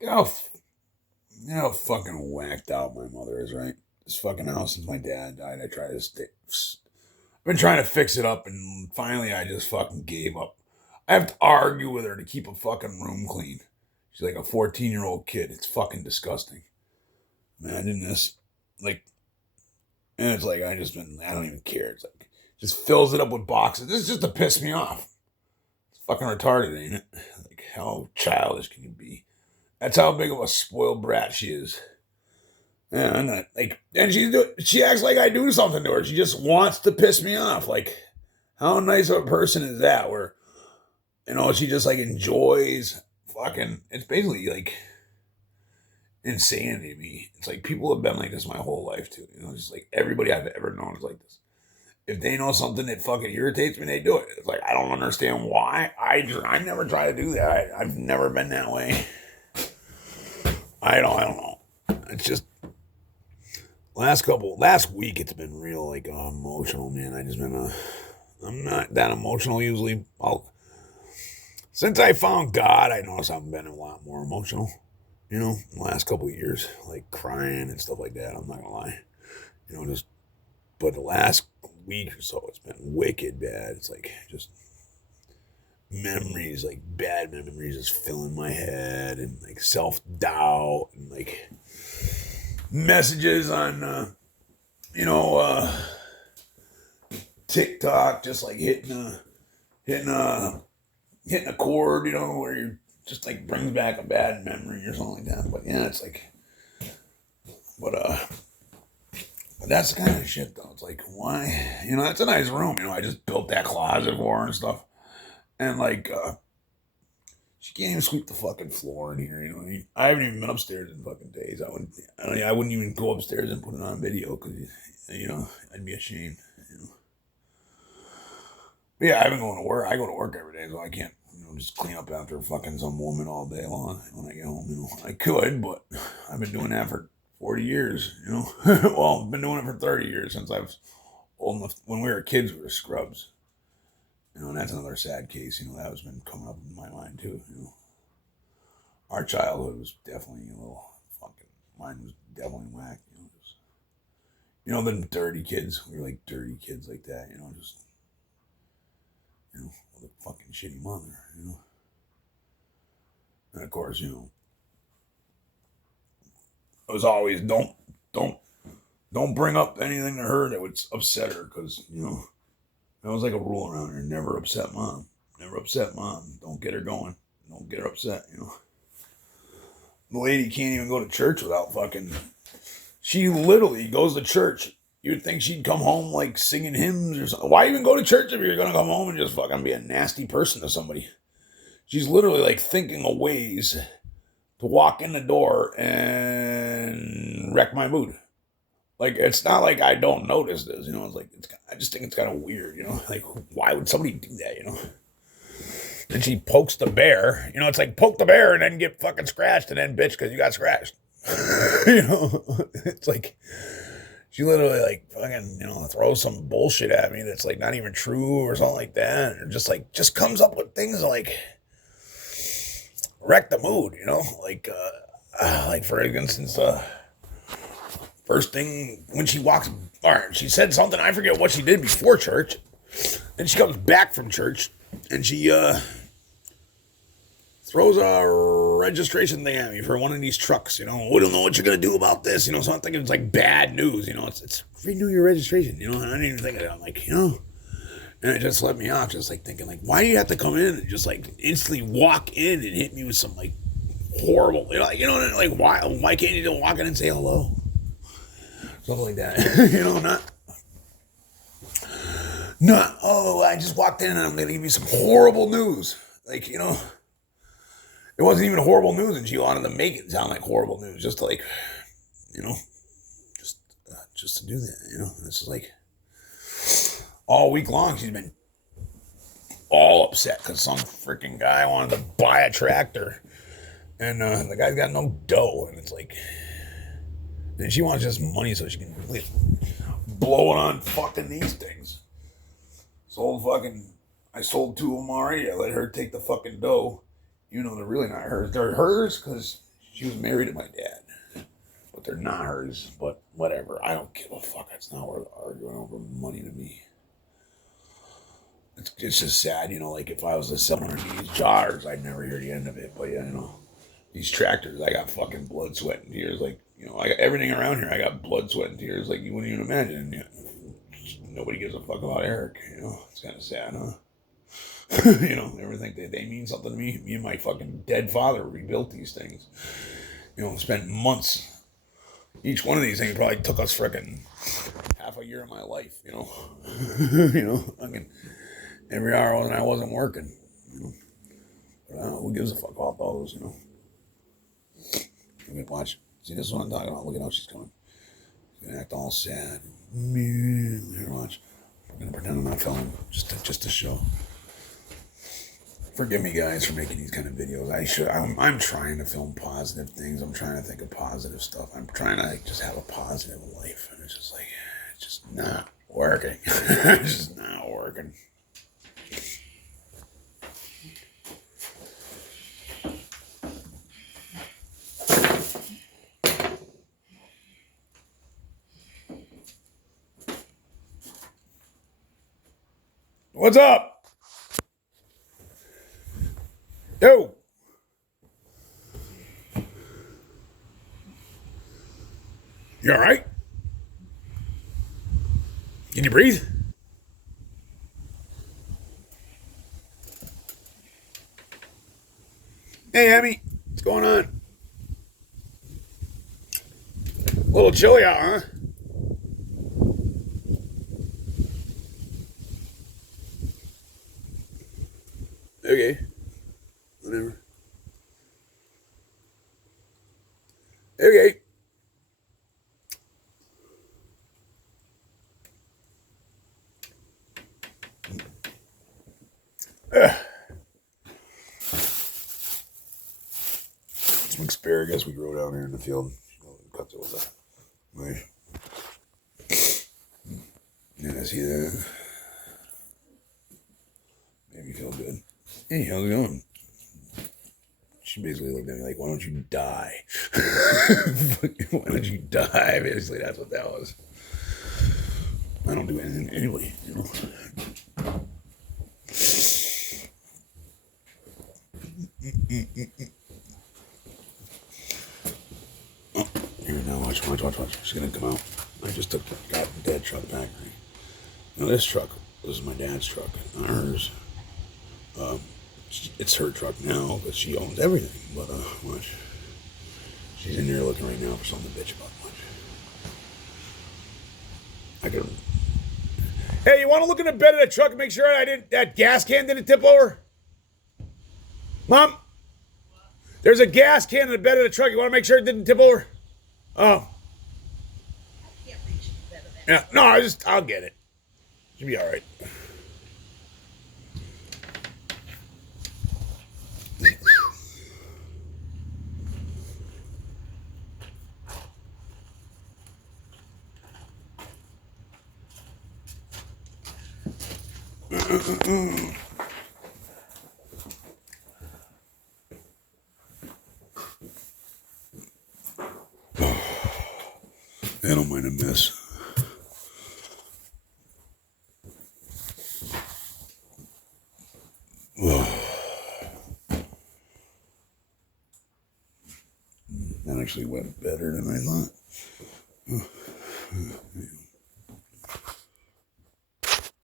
You know, you know how fucking whacked out my mother is, right? This fucking house since my dad died. I try to stay. I've been trying to fix it up, and finally, I just fucking gave up. I have to argue with her to keep a fucking room clean. She's like a 14-year-old kid. It's fucking disgusting. Imagine this. Like, and it's like, I don't even care. It's like, just fills it up with boxes. This is just to piss me off. It's fucking retarded, ain't it? Like, how childish can you be? That's how big of a spoiled brat she is. Yeah, I'm not like, and she acts like I do something to her. She just wants to piss me off. Like, how nice of a person is that? Where she just like enjoys fucking. It's basically like insanity to me. It's like people have been like this my whole life too. Just like everybody I've ever known is like this. If they know something that fucking irritates me, they do it. It's like I don't understand why. I never try to do that. I've never been that way. I don't know. It's just last week it's been real like emotional, man. I'm not that emotional usually. Since I found God, I noticed I've been a lot more emotional. The last couple of years, like crying and stuff like that. I'm not gonna lie. Just but the last week or so, it's been wicked bad. It's like just memories, like bad memories, just filling my head, and like self doubt, and like messages on, TikTok, just like hitting a hitting a chord, where you just like brings back a bad memory or something like that. But yeah, it's like, but that's the kind of shit though. It's like, why? It's a nice room. I just built that closet for her and stuff, and like, she can't even sweep the fucking floor in here. I haven't even been upstairs in fucking days. I wouldn't even go upstairs and put it on video because, I'd be ashamed. But yeah, I've been going to work. I go to work every day, so I can't, just clean up after fucking some woman all day long when I get home. I could, but I've been doing that for 40 years. Well, I've been doing it for 30 years since I was old enough. When we were kids, we were scrubs. And that's another sad case. That has been coming up in my mind too. Our childhood was definitely a little fucking. Mine was definitely whack. The dirty kids. We were like dirty kids like that. Just with a fucking shitty mother. And of course, it was always don't don't bring up anything to her that would upset her because that was like a rule around here. Never upset mom. Never upset mom. Don't get her going. Don't get her upset. The lady can't even go to church without fucking. She literally goes to church. You'd think she'd come home like singing hymns or something. Why even go to church if you're gonna come home and just fucking be a nasty person to somebody? She's literally like thinking of ways to walk in the door and wreck my mood. Like it's not like I don't notice this. It's like I just think it's kind of weird. Like why would somebody do that? And she pokes the bear. It's like poke the bear and then get fucking scratched and then bitch because you got scratched. It's like she literally like fucking throws some bullshit at me that's like not even true or something like that, and just comes up with things like wreck the mood. Like for instance, first thing when she walks, or she said something, I forget what she did before church. Then she comes back from church and she throws a registration thing at me for one of these trucks. We don't know what you're gonna do about this. So I'm thinking it's like bad news. It's renew your registration. And I didn't even think of it. I'm like, and it just let me off, just like thinking like, why do you have to come in and just like instantly walk in and hit me with some like horrible, like why can't you just walk in and say hello, something like that, not oh I just walked in and I'm gonna give you some horrible news, like it wasn't even horrible news, and she wanted to make it sound like horrible news, just to like, just just to do that, It's just like all week long she's been all upset because some freaking guy wanted to buy a tractor, and the guy's got no dough, and it's like, and she wants just money so she can blow it on fucking these things. I sold two of them already. I let her take the fucking dough. They're really not hers. They're hers because She was married to my dad, but they're not hers. But whatever, I don't give a fuck. It's not worth arguing over money to me. It's just sad, like if I was to sell one of these jars, I'd never hear the end of it. But yeah, these tractors, I got fucking blood, sweat, and tears. Like, I got everything around here. I got blood, sweat, and tears. Like you wouldn't even imagine. Nobody gives a fuck about Eric. It's kind of sad, huh? Everything they mean something to me. Me and my fucking dead father rebuilt these things. Spent months. Each one of these things probably took us freaking half a year of my life. I mean, every hour when I wasn't working. But who gives a fuck about those? Let me watch. See, this is what I'm talking about. Look at how she's coming. She's gonna act all sad. Here, watch. I'm gonna pretend I'm not filming, just to show. Forgive me, guys, for making these kind of videos. I'm trying to film positive things. I'm trying to think of positive stuff. I'm trying to just have a positive life, and it's just not working. It's just not working. What's up? Yo. You all right? Can you breathe? Hey, Emmy. What's going on? A little chilly out, huh? Okay. Whatever. Okay. Some asparagus we grow down here in the field. Cut those up. Right. Yeah, see that? Made me feel good. Hey, how's it going? She basically looked at me like, why don't you die? Why don't you die? Basically, that's what that was. I don't do anything anyway, Oh, here, now watch. She's gonna come out. I just got the dead truck back. Now this is my dad's truck, not hers. It's her truck now, but she owns everything. But watch. She's in there looking right now for something to bitch about. Watch. I could. Hey, you want to look in the bed of the truck and make sure that gas can didn't tip over? Mom, there's a gas can in the bed of the truck. You want to make sure it didn't tip over? Oh. I can't reach the bed of that. Yeah, no, I'll get it. She'll be all right. I don't mind a mess. That actually went better than I thought.